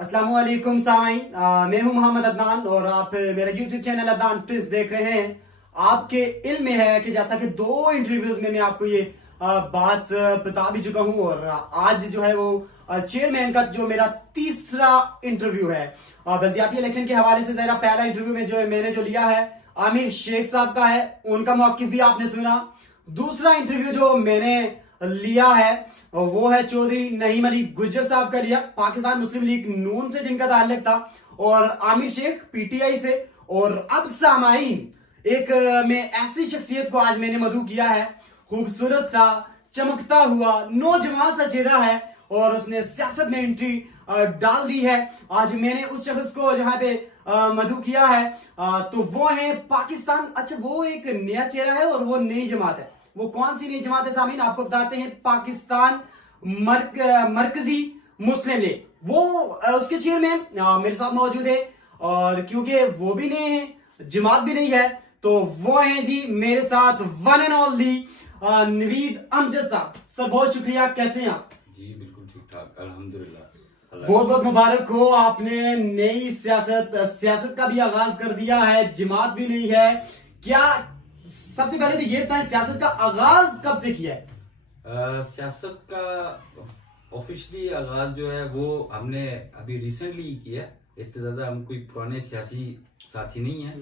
अस्सलामुअलैकुम सामीन, मैं हूं मोहम्मद अदनान और आप मेरा यूट्यूब चैनल अदनान प्रिंस देख रहे हैं। आपके इल्म में है कि जैसा कि 2 इंटरव्यूज में मैं आपको ये बात बता भी चुका हूं और आज जो है वो चेयरमैन का जो मेरा तीसरा इंटरव्यू है बल्दियाती इलेक्शन के हवाले से। जरा पहला इंटरव्यू में जो मैंने जो लिया है आमिर शेख साहब का है, उनका मौक़िफ़ भी आपने सुना। दूसरा इंटरव्यू जो मैंने लिया है वो है चौधरी नईम अली गुज्जर साहब का लिया, पाकिस्तान मुस्लिम लीग नून से जिनका ताल्लुक था, और आमिर शेख पीटीआई से। और अब सामाईन एक मैं ऐसी शख्सियत को आज मैंने मधु किया है, खूबसूरत सा चमकता हुआ नौजवान सा चेहरा है और उसने सियासत में एंट्री डाल दी है। आज मैंने उस शख्स को जहां पे मधु किया है तो वो है पाकिस्तान। अच्छा, वो एक नया चेहरा है और वो नई जमात है। वो कौन सी नई जमात है सामीन, आपको बताते हैं। पाकिस्तान मरकजी मुस्लिम लीग, वो उसके चेयरमैन मेरे साथ मौजूद है। और क्योंकि वो भी नए हैं, जमात भी नहीं है, तो वो हैं जी मेरे साथ one and only Naveed Amjad साहब। सर बहुत शुक्रिया, कैसे हैं आप? जी बिल्कुल ठीक ठाक, अल्हम्दुलिल्लाह। बहुत बहुत मुबारक हो, आपने नई सियासत का भी आगाज कर दिया है, जमात भी नहीं है। क्या सबसे पहले तो ये बताएं, सियासत का आगाज कब से किया है? सियासत का ऑफिशियली आगाज जो है वो हमने अभी रिसेंटली ही किया। इतने ज्यादा हम कोई पुराने सियासी साथी नहीं है,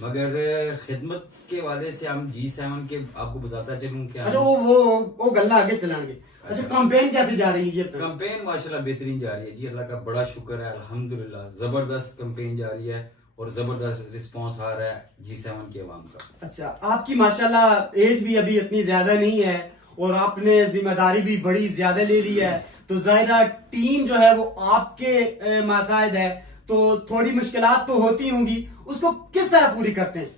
मगर खिदमत के वाले से हम G7 के आपको बताता चलूं क्या। अच्छा, वो गल्ला आगे चलाएंगे। अच्छा, कैंपेन कैसे जा रही है? ये कैंपेन माशाल्लाह बेहतरीन जा रही है जी, अल्लाह का बड़ा शुक्र है, अल्हम्दुलिल्लाह। जबरदस्त कैंपेन जा रही है और जबरदस्त रिस्पांस आ रहा है G7 के अवाम का। अच्छा, आपकी माशाल्लाह एज भी अभी इतनी ज्यादा नहीं है और आपने जिम्मेदारी भी बड़ी ज्यादा ले ली है, तो जाहिर टीम जो है वो आपके मातहत है, तो थोड़ी मुश्किलात तो होती होंगी, उसको किस तरह पूरी करते हैं?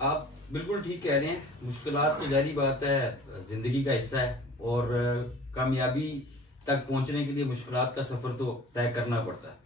आप बिल्कुल ठीक कह रहे हैं, मुश्किलात तो जारी बात है, जिंदगी का हिस्सा है और कामयाबी तक पहुंचने के लिए मुश्किलात का सफर तो तय करना पड़ता है।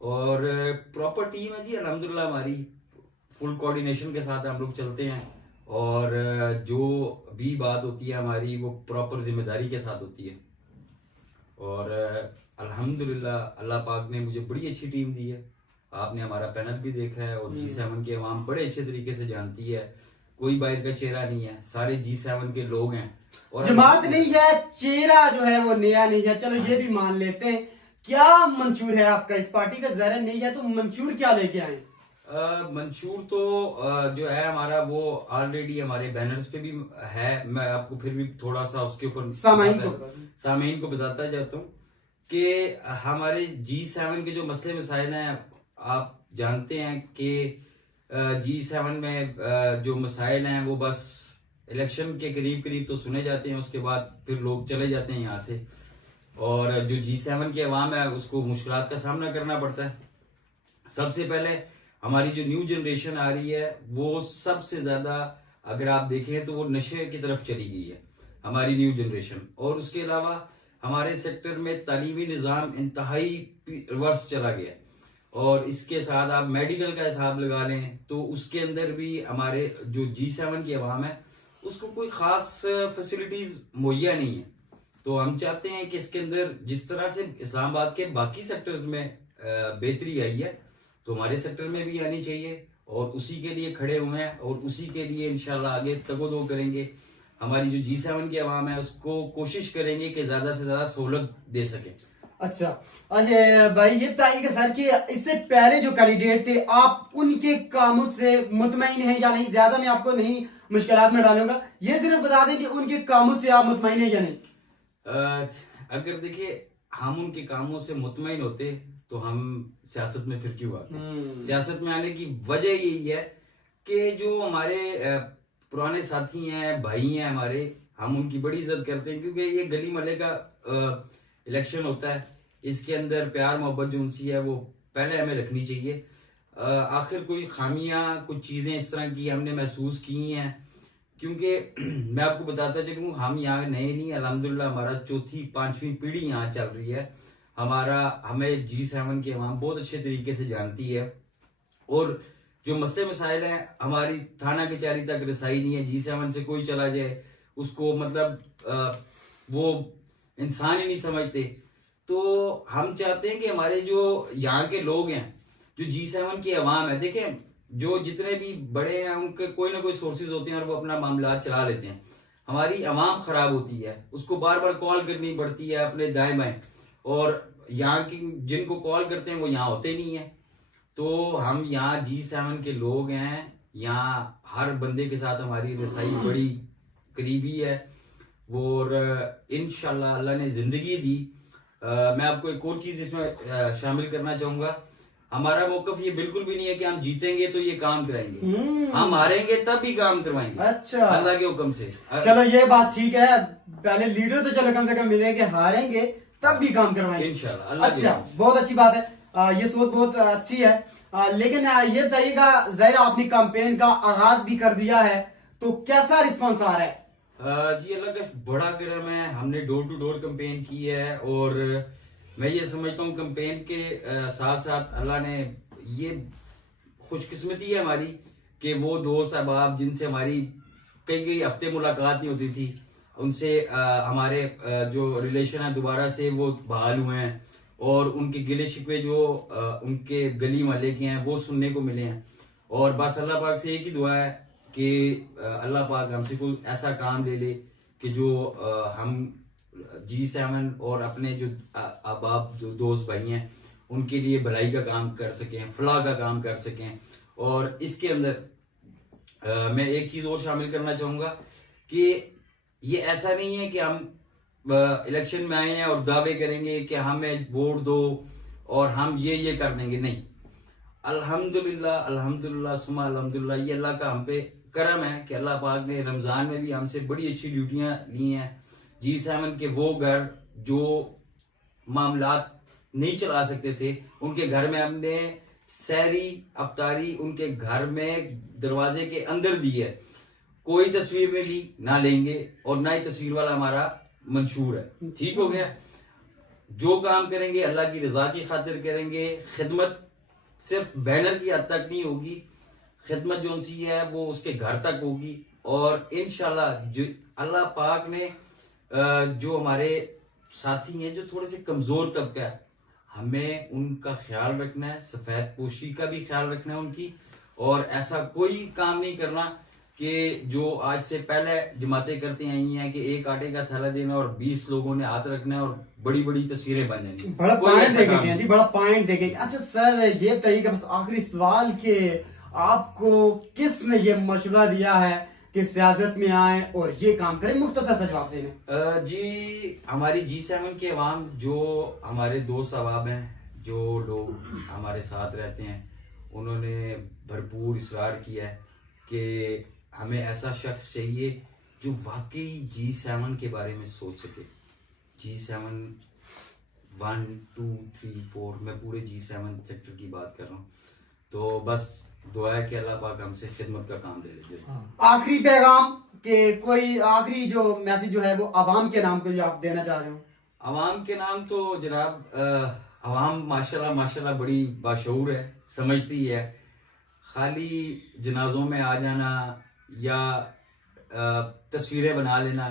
और प्रॉपर टीम है जी अल्हम्दुलिल्लाह, हमारी फुल कोऑर्डिनेशन के साथ हम लोग चलते हैं और जो भी बात होती है हमारी वो प्रॉपर जिम्मेदारी के साथ होती है। और अल्हम्दुलिल्लाह अल्लाह पाक ने मुझे बड़ी अच्छी टीम दी है। आपने हमारा पैनल भी देखा है और G7 के अवाम बड़े अच्छे तरीके से जानती है, कोई बाहर का चेहरा नहीं है, सारे G7 के लोग हैं। और जमात नहीं है, चेहरा जो है वो नया नहीं है, चलो ये भी मान लेते हैं। क्या मंशूर है आपका इस पार्टी का? जरा नहीं है तो मंशूर क्या लेके आए? मंशूर तो जो है हमारा वो ऑलरेडी हमारे बैनर्स पे भी है। मैं आपको फिर भी थोड़ा सा उसके ऊपर सामीन को बताता जाता हूँ कि हमारे G7 के जो मसले मसाइल हैं, आप जानते हैं कि G7 में जो मसाइल हैं वो बस इलेक्शन के करीब करीब तो सुने जाते हैं, उसके बाद फिर लोग चले जाते हैं यहाँ से। और जो G7 के अवाम है उसको मुश्किलात का सामना करना पड़ता है। सबसे पहले हमारी जो न्यू जनरेशन आ रही है वो सबसे ज्यादा अगर आप देखें तो वो नशे की तरफ चली गई है, हमारी न्यू जनरेशन। और उसके अलावा हमारे सेक्टर में तालीमी निज़ाम इंतहाई रिवर्स चला गया। और इसके साथ आप मेडिकल का हिसाब लगा लें तो उसके अंदर भी हमारे जो G7 की अवाम है उसको कोई खास फैसिलिटीज मुहैया नहीं है। तो हम चाहते हैं कि इसके अंदर जिस तरह से इस्लामाबाद के बाकी सेक्टर्स में बेहतरी आई है तो हमारे सेक्टर में भी आनी चाहिए, और उसी के लिए खड़े हुए हैं और उसी के लिए इंशाल्लाह आगे तगोदो करेंगे। हमारी जो G7 की अवाम है उसको कोशिश करेंगे कि ज्यादा से ज्यादा सहूलत दे सके। अच्छा, अरे भाई ये बताइएगा सर कि इससे पहले जो कैंडिडेट थे आप उनके कामों से मुतमईन हैं या नहीं? ज्यादा मैं आपको नहीं मुश्किलात में डालूंगा, ये सिर्फ बता दें कि उनके कामों से आप मुतमईन हैं या नहीं। अगर देखिए हम उनके कामों से मुतमईन होते तो हम सियासत में फिर क्यों आते? सियासत में आने की वजह यही है कि जो हमारे पुराने साथी हैं, भाई हैं हमारे, हम उनकी बड़ी इज्जत करते हैं, क्योंकि ये गली मोहल्ले का इलेक्शन होता है, इसके अंदर प्यार मोहब्बत जो उनसी है वो पहले हमें रखनी चाहिए। आखिर कोई खामियां कुछ चीजें इस तरह की हमने महसूस की हैं, क्योंकि मैं आपको बताता चलूं हम यहाँ नए नहीं, अल्हम्दुलिल्लाह हमारा 4th-5वीं पीढ़ी यहाँ चल रही है। हमें G7 की अवाम बहुत अच्छे तरीके से जानती है और जो मसले मसाइल हैं हमारी थाना कचहरी तक रसाई नहीं है। G7 से कोई चला जाए उसको मतलब वो इंसान ही नहीं समझते। तो हम चाहते हैं कि हमारे जो यहाँ के लोग हैं, जो G7 की अवाम है, देखें जो जितने भी बड़े हैं उनके कोई ना कोई सोर्सेज होते हैं और वो अपना मामला चला लेते हैं। हमारी अवाम खराब होती है, उसको बार बार कॉल करनी पड़ती है अपने दाएं बाएं, और यहाँ की जिनको कॉल करते हैं वो यहाँ होते नहीं है। तो हम यहाँ G7 के लोग हैं, यहाँ हर बंदे के साथ हमारी रसाई बड़ी करीबी है, और इंशाल्लाह अल्लाह ने जिंदगी दी। मैं आपको एक और चीज इसमें शामिल करना चाहूंगा। हमारा मौकफ ये बिल्कुल भी नहीं है कि हम जीतेंगे तो ये काम कराएंगे, हम हारेंगे तब भी काम करवाएंगे। अच्छा, अल्लाह के हुक्म से। चलो ये बात ठीक है, पहले लीडर तो चलो कम से कम मिलेंगे, हारेंगे तब भी काम करवाएंगे इंशाल्लाह। अच्छा, बहुत अच्छी बात है, ये सोच बहुत अच्छी है। लेकिन ये बताइएगा, जाहिर आपने कैंपेन का आगाज भी कर दिया है, तो कैसा रिस्पॉन्स आ रहा है? जी अल्लाह का बड़ा करम है, हमने डोर टू डोर कैंपेन की है, और मैं ये समझता हूँ कैंपेन के साथ साथ अल्लाह ने ये खुशकिस्मती है हमारी कि वो दोस्त अहबाब जिनसे हमारी कई हफ्ते मुलाकात नहीं होती थी, उनसे हमारे जो रिलेशन है दोबारा से वो बहाल हुए हैं, और उनके गिले शिकवे जो उनके गली मोहल्ले के हैं वो सुनने को मिले हैं। और बस अल्लाह पाक से एक ही दुआ है कि अल्लाह पाक हमसे कोई ऐसा काम ले ले कि जो हम G7 और अपने जो अहबाब जो दोस्त भाई हैं उनके लिए भलाई का काम कर सकें, फलाह का काम कर सकें। और इसके अंदर मैं एक चीज और शामिल करना चाहूंगा कि ये ऐसा नहीं है कि हम इलेक्शन में आए हैं और दावे करेंगे कि हमें वोट दो और हम ये कर देंगे, नहीं। अल्हम्दुलिल्लाह अल्हम्दुलिल्लाह सुमा अल्हम्दुलिल्लाह, ये अल्लाह का हम पे करम है कि अल्लाह पाक ने रमजान में भी हमसे बड़ी अच्छी ड्यूटियां ली हैं। G7 के वो घर जो मामलात नहीं चला सकते थे, उनके घर में हमने सहरी अफ्तारी उनके घर में दरवाजे के अंदर दी है। कोई तस्वीर नहीं ली, ना लेंगे, और ना ही तस्वीर वाला हमारा मंशूर है। ठीक हो गया। जो काम करेंगे अल्लाह की रजा की खातिर करेंगे। खिदमत सिर्फ बैनर की हद तक नहीं होगी, खिदमत जो सी है वो उसके घर तक होगी। और इंशाल्लाह जो अल्लाह पाक ने जो हमारे साथी हैं जो थोड़े से कमजोर तबका है, हमें उनका ख्याल रखना है, सफेद पोशी का भी ख्याल रखना है उनकी। और ऐसा कोई काम नहीं करना कि जो आज से पहले जमातें करती आई हैं कि एक आटे का थैला देना और 20 लोगों ने हाथ रखना है और बड़ी बड़ी तस्वीरें बन जाएंगी। बड़ा पॉइंट देखेंगे जी, बड़ा पॉइंट देखेंगे। अच्छा सर, ये बताइएगा बस आखिरी सवाल के आपको किसने ये मशवरा दिया है कि सियासत में आए और ये काम करें? मुख्तसर सा जवाब देने। जी हमारी G7 के अवाम, जो हमारे दोस्त अहबाब हैं, जो लोग हमारे साथ रहते हैं, उन्होंने भरपूर इसरार किया है कि हमें ऐसा शख्स चाहिए जो वाकई G7 के बारे में सोच सके। G7 1 2 3 4, मैं पूरे G7 सेक्टर की बात कर रहा हूँ। तो बस दुआ है कि अल्लाह पाक हमसे खिदमत का काम ले लीजिए। आखिरी पैगाम के कोई आखिरी जो मैसेज जो है वो अवाम के नाम को जो आप देना चाह रहे हो? अवाम के नाम तो जनाब अवाम माशाल्लाह माशाल्लाह बड़ी बाशऊर है, समझती है। खाली जनाजों में आ जाना या तस्वीरें बना लेना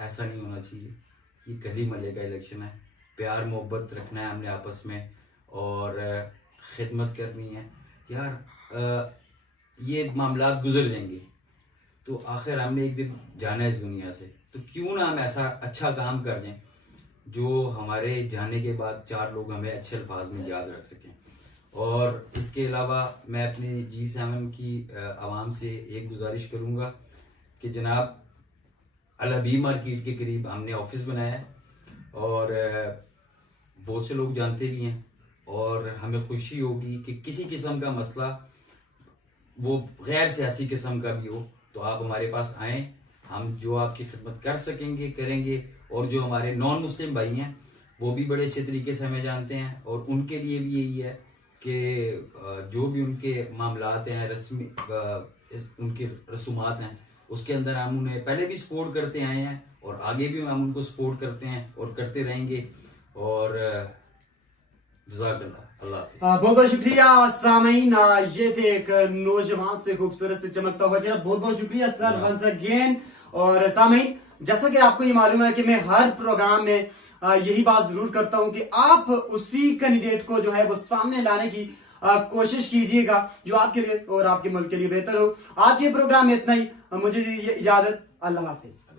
ऐसा नहीं होना चाहिए। ये गली मले का इलेक्शन है, प्यार मोहब्बत रखना है हमने आपस में और खिदमत करनी है यार। ये मामलात गुजर जाएंगे तो आखिर हमने एक दिन जाना है इस दुनिया से, तो क्यों ना हम ऐसा अच्छा काम कर दें जो हमारे जाने के बाद 4 लोग हमें अच्छे अल्फाज में याद रख सकें। और इसके अलावा मैं अपनी G7 की आवाम से एक गुजारिश करूंगा कि जनाब अल हबीब मार्केट के करीब हमने ऑफिस बनाया है और बहुत से लोग जानते भी हैं, और हमें खुशी होगी कि किसी किस्म का मसला वो गैर सियासी किस्म का भी हो तो आप हमारे पास आएं, हम जो आपकी खिदमत कर सकेंगे करेंगे। और जो हमारे नॉन मुस्लिम भाई हैं वो भी बड़े अच्छे तरीके से हमें जानते हैं, और उनके लिए भी यही है कि जो भी उनके मामलात हैं रस्मी उनके रसूमात हैं उसके अंदर हम उन्हें पहले भी सपोर्ट करते आए हैं और आगे भी हम उनको सपोर्ट करते हैं और करते रहेंगे। और बहुत बहुत शुक्रिया सामीन, ये थे एक नौजवान से खूबसूरत से चमकता हुआ चेहरा। बहुत बहुत शुक्रिया सर वंस अगेन। और सामीन, जैसा कि आपको ये मालूम है कि मैं हर प्रोग्राम में यही बात जरूर करता हूं कि आप उसी कैंडिडेट को जो है वो सामने लाने की कोशिश कीजिएगा जो आपके लिए और आपके मुल्क के लिए बेहतर हो। आज ये प्रोग्राम में इतना ही, मुझे दीजिए इजाजत। अल्लाह हाफिज।